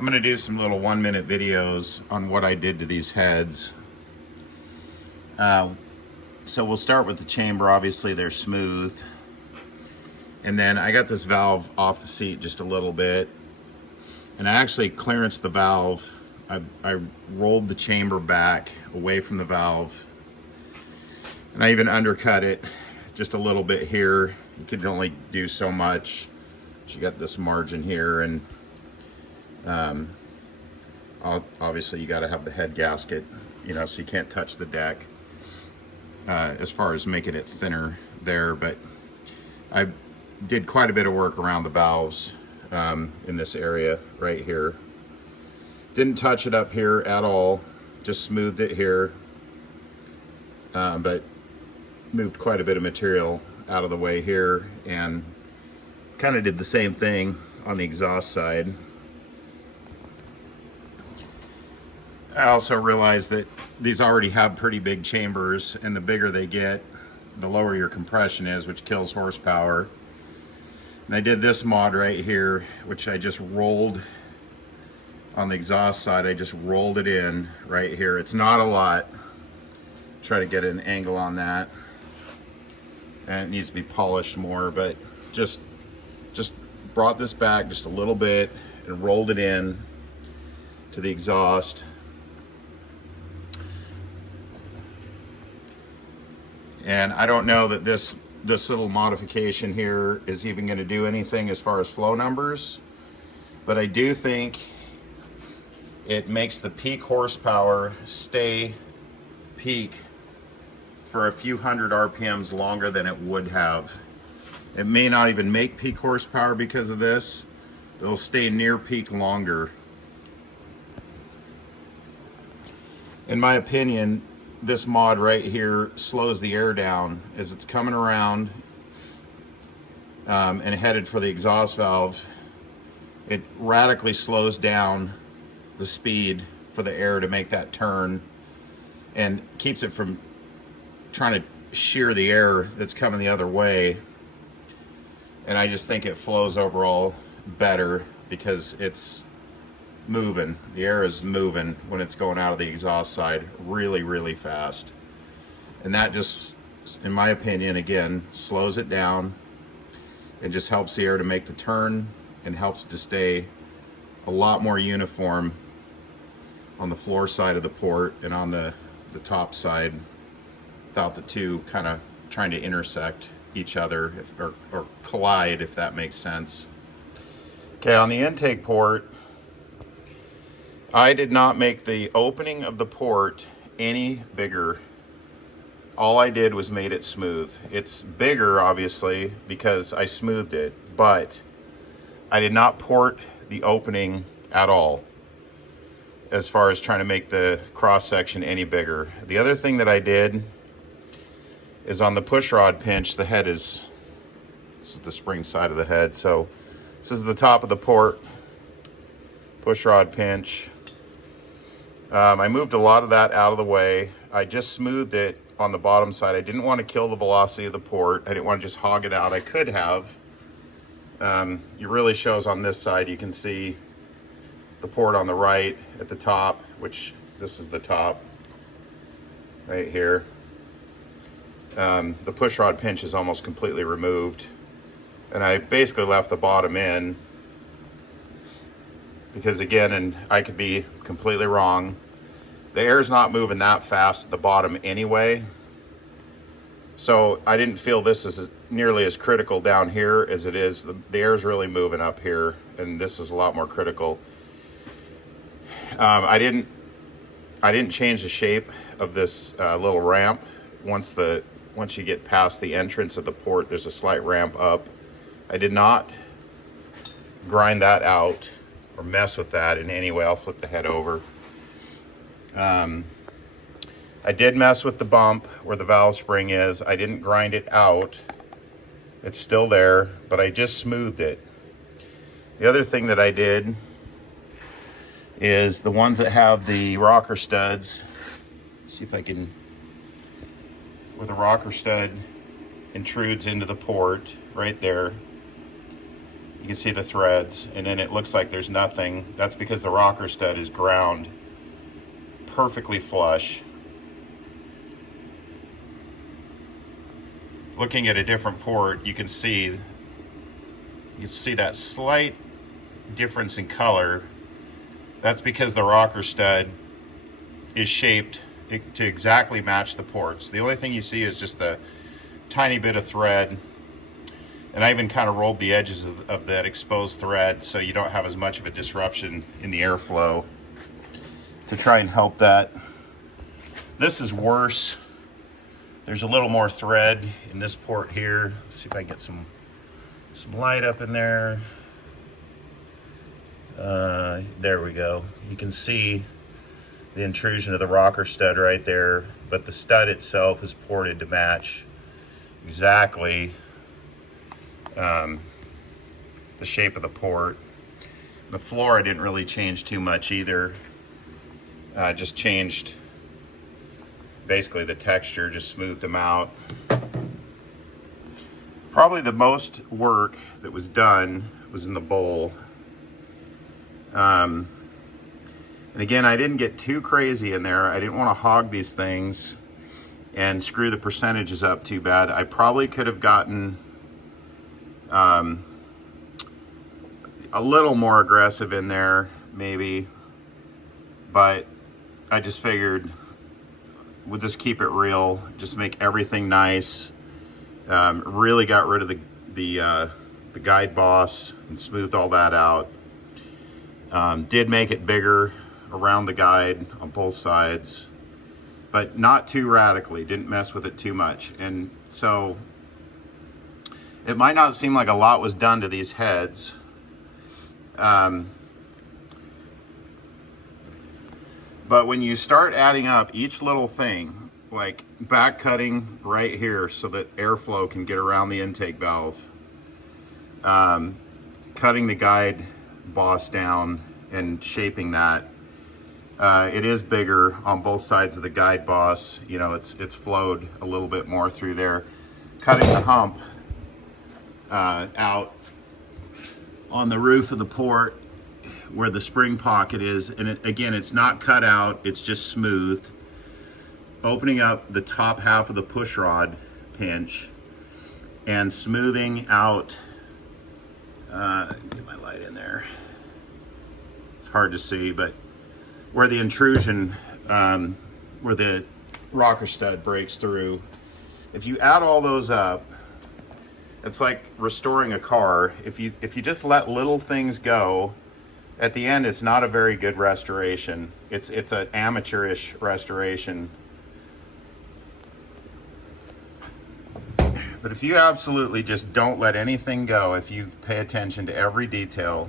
I'm going to do some little 1-minute videos on what I did to these heads. So we'll start with the chamber. Obviously they're smoothed. And then I got this valve off the seat just a little bit. And I actually clearanced the valve. I rolled the chamber back away from the valve. And I even undercut it just a little bit here. You can only do so much. But you got this margin here, and obviously you got to have the head gasket, you know, so you can't touch the deck as far as making it thinner there. But I did quite a bit of work around the valves in this area right here. Didn't touch it up here at all, just smoothed it here, but moved quite a bit of material out of the way here, and kind of did the same thing on the exhaust side. I also realized that these already have pretty big chambers, and the bigger they get, the lower your compression is, which kills horsepower. And I did this mod right here, which I just rolled on the exhaust side. I just rolled it in right here. It's not a lot. Try to get an angle on that. And it needs to be polished more, but just brought this back just a little bit and rolled it in to the exhaust. And I don't know that this little modification here is even going to do anything as far as flow numbers, but I do think it makes the peak horsepower stay peak for a few hundred RPMs longer than it would have. It may not even make peak horsepower because of this. It'll stay near peak longer. In my opinion, this mod right here slows the air down as it's coming around and headed for the exhaust valve. It radically slows down the speed for the air to make that turn and keeps it from trying to shear the air that's coming the other way. And I just think it flows overall better because it's moving. The air is moving when it's going out of the exhaust side really, really fast. And that just, in my opinion, again, slows it down. It just helps the air to make the turn and helps it to stay a lot more uniform on the floor side of the port and on the top side, without the two kind of trying to intersect each other or collide, if that makes sense. Okay, on the intake port, I did not make the opening of the port any bigger. All I did was made it smooth. It's bigger, obviously, because I smoothed it, but I did not port the opening at all as far as trying to make the cross section any bigger. The other thing that I did is on the push rod pinch, the head is, this is the spring side of the head, so this is the top of the port, push rod pinch. I moved a lot of that out of the way. I just smoothed it on the bottom side. I didn't want to kill the velocity of the port. I didn't want to just hog it out. I could have. It really shows on this side. You can see the port on the right at the top, which this is the top right here. The push rod pinch is almost completely removed. And I basically left the bottom in because, again, and I could be completely wrong, the air's not moving that fast at the bottom anyway. So I didn't feel this is nearly as critical down here as it is. The air's really moving up here, and this is a lot more critical. I didn't change the shape of this little ramp. Once you get past the entrance of the port, there's a slight ramp up. I did not grind that out or mess with that in any way. I'll flip the head over. I did mess with the bump where the valve spring is. I didn't grind it out. It's still there, but I just smoothed it. The other thing that I did is the ones that have the rocker studs. See if I can, where the rocker stud intrudes into the port right there. You can see the threads, and then it looks like there's nothing. That's because the rocker stud is ground perfectly flush. Looking at a different port, you can see that slight difference in color. That's because the rocker stud is shaped to exactly match the ports. The only thing you see is just a tiny bit of thread, and I even kind of rolled the edges of that exposed thread so you don't have as much of a disruption in the airflow to try and help that. This is worse. There's a little more thread in this port here. Let's see if I can get some light up in there. There we go. You can see the intrusion of the rocker stud right there, but the stud itself is ported to match exactly the shape of the port. The floor I didn't really change too much either. Just changed basically the texture, just smoothed them out. Probably the most work that was done was in the bowl. And again, I didn't get too crazy in there. I didn't want to hog these things and screw the percentages up too bad. I probably could have gotten a little more aggressive in there, maybe, but I just figured we'll just keep it real, just make everything nice. Really got rid of the guide boss and smoothed all that out. Did make it bigger around the guide on both sides, but not too radically, didn't mess with it too much. And so it might not seem like a lot was done to these heads. But when you start adding up each little thing, like back cutting right here so that airflow can get around the intake valve, cutting the guide boss down and shaping that, it is bigger on both sides of the guide boss. You know, it's flowed a little bit more through there. Cutting the hump out on the roof of the port where the spring pocket is, and again, it's not cut out, it's just smoothed. Opening up the top half of the push rod pinch and smoothing out, get my light in there. It's hard to see, but where the intrusion, where the rocker stud breaks through, if you add all those up, it's like restoring a car. If you just let little things go, at the end, it's not a very good restoration. It's an amateurish restoration. But if you absolutely just don't let anything go, if you pay attention to every detail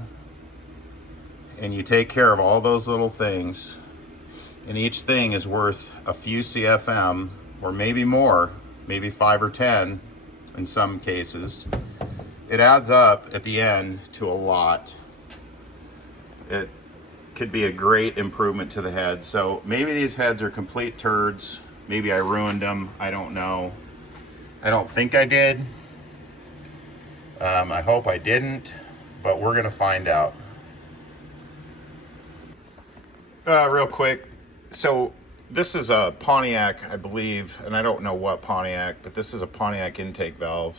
and you take care of all those little things, and each thing is worth a few CFM or maybe more, maybe 5 or 10 in some cases, it adds up at the end to a lot. It could be a great improvement to the head. So maybe these heads are complete turds. Maybe I ruined them. I don't know. I don't think I did. I hope I didn't, but we're gonna find out. Real quick. So this is a Pontiac, I believe, and I don't know what Pontiac, but this is a Pontiac intake valve.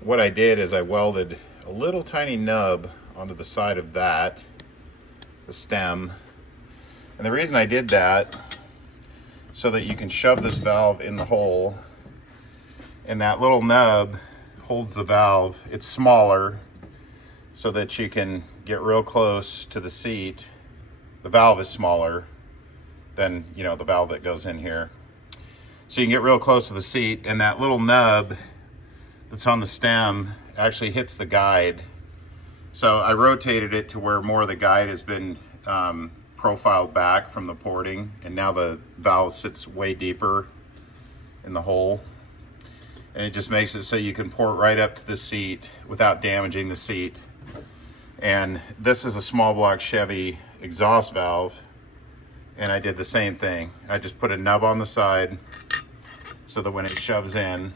What I did is I welded a little tiny nub onto the side of that, the stem. And the reason I did that, so that you can shove this valve in the hole, and that little nub holds the valve. It's smaller, so that you can get real close to the seat. The valve is smaller than, you know, the valve that goes in here. So you can get real close to the seat, and that little nub that's on the stem actually hits the guide. So I rotated it to where more of the guide has been profiled back from the porting, and now the valve sits way deeper in the hole. And it just makes it so you can port right up to the seat without damaging the seat. And this is a small block Chevy exhaust valve, and I did the same thing. I just put a nub on the side so that when it shoves in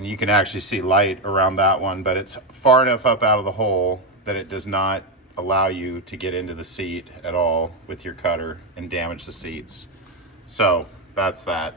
And you can actually see light around that one, but it's far enough up out of the hole that it does not allow you to get into the seat at all with your cutter and damage the seats. So that's that.